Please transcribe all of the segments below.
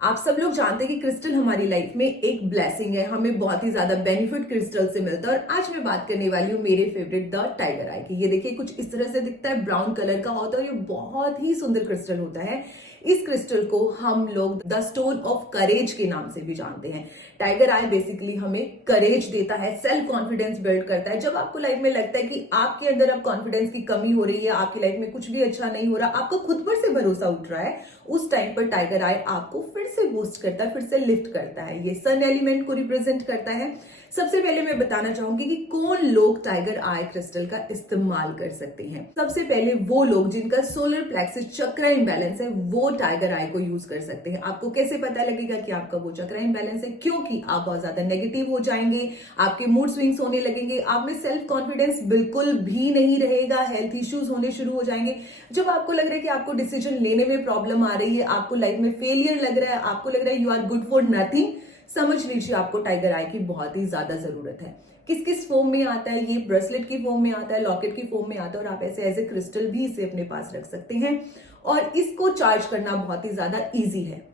आप सब लोग जानते हैं कि क्रिस्टल हमारी लाइफ में एक ब्लेसिंग है। हमें बहुत ही ज्यादा बेनिफिट क्रिस्टल से मिलता है। और आज मैं बात करने वाली हूँ मेरे फेवरेट द टाइगर आई की। ये देखिए कुछ इस तरह से दिखता है, ब्राउन कलर का होता है। ये बहुत ही सुंदर क्रिस्टल होता है। इस क्रिस्टल को हम लोग द स्टोन ऑफ करेज के नाम से भी जानते हैं। टाइगर आई बेसिकली हमें करेज देता है, सेल्फ कॉन्फिडेंस बिल्ड करता है। जब आपको लाइफ में लगता है कि आपके अंदर अब कॉन्फिडेंस की कमी हो रही है, आपकी लाइफ में कुछ भी अच्छा नहीं हो रहा, आपको खुद पर से भरोसा उठ रहा है, उस टाइम पर टाइगर आई आपको फिर से बूस्ट करता है, फिर से लिफ्ट करता है। ये सन एलिमेंट को रिप्रेजेंट करता है। सबसे पहले मैं बताना चाहूंगी कि कौन लोग टाइगर आई क्रिस्टल का इस्तेमाल कर सकते हैं। सबसे पहले वो लोग जिनका सोलर प्लेक्सस चक्र इंबैलेंस है, वो टाइगर आई को यूज कर सकते हैं। आपको कैसे पता लगेगा कि आपका वो चक्र इंबैलेंस है? क्योंकि आप बहुत ज्यादा नेगेटिव हो जाएंगे, आपके मूड स्विंग्स होने लगेंगे, आप में सेल्फ कॉन्फिडेंस बिल्कुल भी नहीं रहेगा, हेल्थ इश्यूज होने शुरू हो जाएंगे। जब आपको लग रहा है कि आपको डिसीजन लेने में प्रॉब्लम आ रही है, आपको लाइफ में फेलियर लग रहा है, आपको लग रहा है you are good for nothing, समझ लीजिए आपको टाइगर आई की बहुत ही ज्यादा जरूरत है। किस किस फॉर्म में आता है? ये ब्रेसलेट की फॉर्म में आता है, लॉकेट की फॉर्म में आता है, और आप ऐसे एज ए क्रिस्टल भी इसे अपने पास रख सकते हैं। और इसको चार्ज करना बहुत ही ज्यादा ईजी है।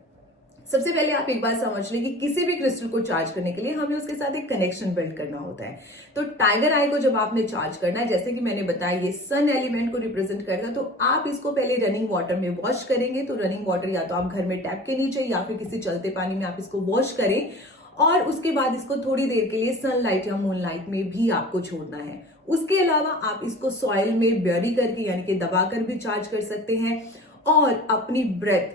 सबसे पहले आप एक बात समझ लें कि किसी भी क्रिस्टल को चार्ज करने के लिए हमें उसके साथ एक कनेक्शन बिल्ड करना होता है। तो टाइगर आई को जब आपने चार्ज करना है, जैसे कि मैंने बताया ये सन एलिमेंट को रिप्रेजेंट करता है, तो आप इसको पहले रनिंग वाटर में वॉश करेंगे। तो रनिंग वाटर या तो आप घर में टैप के नीचे या फिर किसी चलते पानी में आप इसको वॉश करें, और उसके बाद इसको थोड़ी देर के लिए सनलाइट या मूनलाइट में भी आपको छोड़ना है। उसके अलावा आप इसको सॉइल में बरी करके यानी कि दबाकर भी चार्ज कर सकते हैं, और अपनी ब्रेथ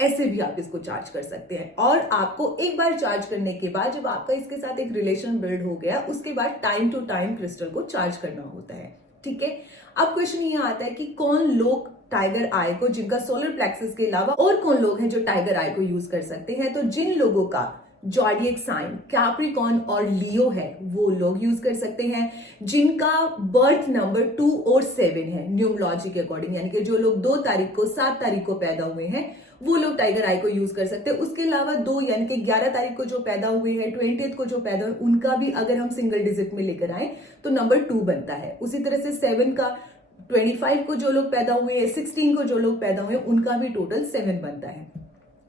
ऐसे भी आप इसको चार्ज कर सकते हैं। और आपको एक बार चार्ज करने के बाद जब आपका इसके साथ एक रिलेशन बिल्ड हो गया, उसके बाद टाइम टू टाइम क्रिस्टल को चार्ज करना होता है। ठीक है, अब क्वेश्चन ये आता है कि कौन लोग टाइगर आई को, जिनका सोलर प्लेक्सस के अलावा और कौन लोग हैं जो टाइगर आई को यूज कर सकते हैं? तो जिन लोगों का जॉडिएक साइन कैप्रिकॉर्न और लियो है, वो लोग यूज कर सकते हैं। जिनका बर्थ नंबर 2 और 7 है न्यूमरोलॉजी के अकॉर्डिंग, यानी कि जो लोग 2 तारीख को 7 तारीख को पैदा हुए हैं, वो लोग टाइगर आई को यूज कर सकते हैं। उसके अलावा 2 यानी कि 11 तारीख को जो पैदा हुए हैं, 20 को जो पैदा हुए, उनका भी अगर हम सिंगल डिजिट में लेकर आए तो नंबर 2 बनता है। उसी तरह से 7 का 25 को जो लोग पैदा हुए हैं, 16 को जो लोग पैदा हुए, उनका भी टोटल 7 बनता है।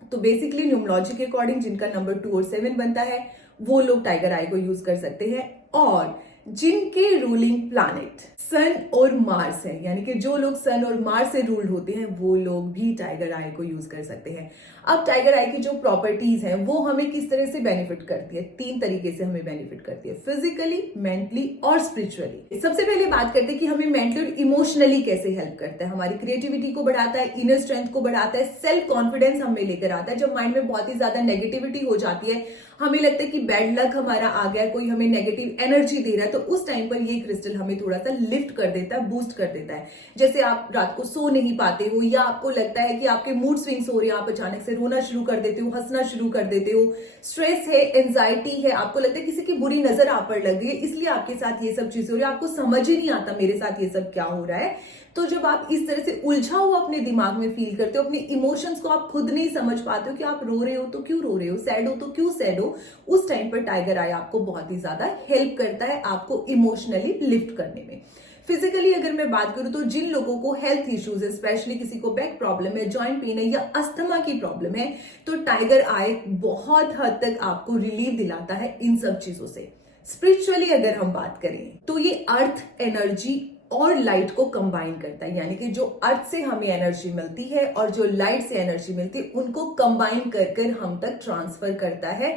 तो बेसिकली न्यूमरोलॉजी के अकॉर्डिंग जिनका नंबर 2 और 7 बनता है, वो लोग टाइगर आई को यूज कर सकते हैं। और जिनके रूलिंग प्लैनेट सन और मार्स है, यानी कि जो लोग सन और मार्स से रूल्ड होते हैं, वो लोग भी टाइगर आई को यूज कर सकते हैं। अब टाइगर आई की जो प्रॉपर्टीज हैं वो हमें किस तरह से बेनिफिट करती है? 3 तरीके से हमें बेनिफिट करती है, फिजिकली, मेंटली और स्पिरिचुअली। सबसे पहले बात करते हैं कि हमें मेंटली और इमोशनली कैसे हेल्प करता है। हमारी क्रिएटिविटी को बढ़ाता है, इनर स्ट्रेंथ को बढ़ाता है, सेल्फ कॉन्फिडेंस हमें लेकर आता है। जब माइंड में बहुत ही ज्यादा नेगेटिविटी हो जाती है, हमें लगता है कि बैड लक हमारा आ गया, कोई हमें नेगेटिव एनर्जी दे रहा है, तो उस टाइम पर ये क्रिस्टल हमें थोड़ा सा लिफ्ट कर देता है, बूस्ट कर देता है। जैसे आप रात को सो नहीं पाते हो, या आपको लगता है कि आपके मूड स्विंग्स हो रहे हैं, आप अचानक से रोना शुरू कर देते हो, हंसना शुरू कर देते हो, स्ट्रेस है, एंजाइटी है, आपको लगता है किसी की बुरी नजर आप पर लग गई है, इसलिए आपके साथ ये सब चीजें हो रही है, आपको समझ ही नहीं आता मेरे साथ ये सब क्या हो रहा है। तो जब आप इस तरह से उलझा हुआ अपने दिमाग में फील करते हो, अपने इमोशंस को आप खुद नहीं समझ पाते हो कि आप रो रहे हो तो क्यों रो रहे हो, सैड हो तो क्यों सैड हो, उस टाइम पर टाइगर आई आपको बहुत ही ज्यादा हेल्प करता है, आपको इमोशनली लिफ्ट करने में। फिजिकली अगर मैं बात करूं तो जिन लोगों को हेल्थ इश्यूज है, स्पेशली किसी को बैक प्रॉब्लम है, जॉइंट पेन है या अस्थमा की प्रॉब्लम है, तो टाइगर आई बहुत हद तक आपको रिलीफ दिलाता है इन सब चीजों से। स्पिरिचुअली अगर हम बात करें तो ये अर्थ एनर्जी और लाइट को कंबाइन करता है, यानी कि जो अर्थ से हमें एनर्जी मिलती है और जो लाइट से एनर्जी मिलती है, उनको कंबाइन कर कर हम तक ट्रांसफर करता है,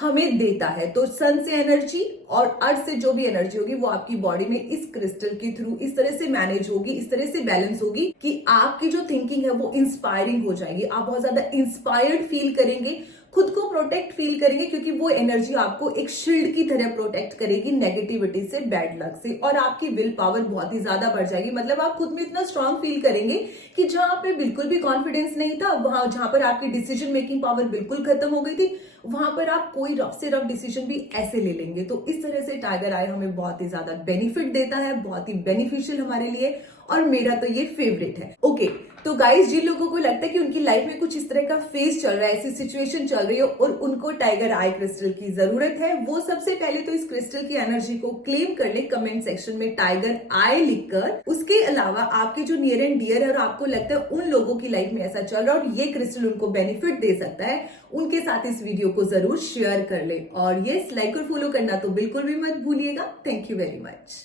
हमें देता है। तो सन से एनर्जी और अर्थ से जो भी एनर्जी होगी वो आपकी बॉडी में इस क्रिस्टल के थ्रू इस तरह से मैनेज होगी, इस तरह से बैलेंस होगी कि आपकी जो थिंकिंग है वो इंस्पायरिंग हो जाएगी। आप बहुत ज्यादा इंस्पायर्ड फील करेंगे, खुद को प्रोटेक्ट फील करेंगे, क्योंकि वो एनर्जी आपको एक शील्ड की तरह प्रोटेक्ट करेगी नेगेटिविटी से, बैड लक से, और आपकी विल पावर बहुत ही ज्यादा बढ़ जाएगी। मतलब आप खुद में इतना स्ट्रांग फील करेंगे कि जहां आप में बिल्कुल भी कॉन्फिडेंस नहीं था, वहां जहां पर आपकी डिसीजन मेकिंग पावर बिल्कुल खत्म हो गई थी, वहां पर आप कोई रफ से रफ डिसीजन भी ऐसे ले लेंगे। तो इस तरह से टाइगर आई हमें बहुत ही ज्यादा बेनिफिट देता है, बहुत ही बेनिफिशियल हमारे लिए। और मेरा तो ये फेवरेट है। ओके, तो गाइस जिन लोगों को लगता है कि उनकी लाइफ में कुछ इस तरह का फेज चल रहा है, ऐसी सिचुएशन चल रही है और उनको टाइगर आई क्रिस्टल की जरूरत है, वो सबसे पहले तो इस क्रिस्टल की एनर्जी को क्लेम कर ले कमेंट सेक्शन में टाइगर आई लिखकर। उसके अलावा आपके जो नियर एंड डियर है और आपको लगता है उन लोगों की लाइफ में ऐसा चल रहा है और ये क्रिस्टल उनको बेनिफिट दे सकता है, उनके साथ इस वीडियो को जरूर शेयर कर ले। और ये लाइक और फॉलो करना तो बिल्कुल भी मत भूलिएगा। Thank you very much.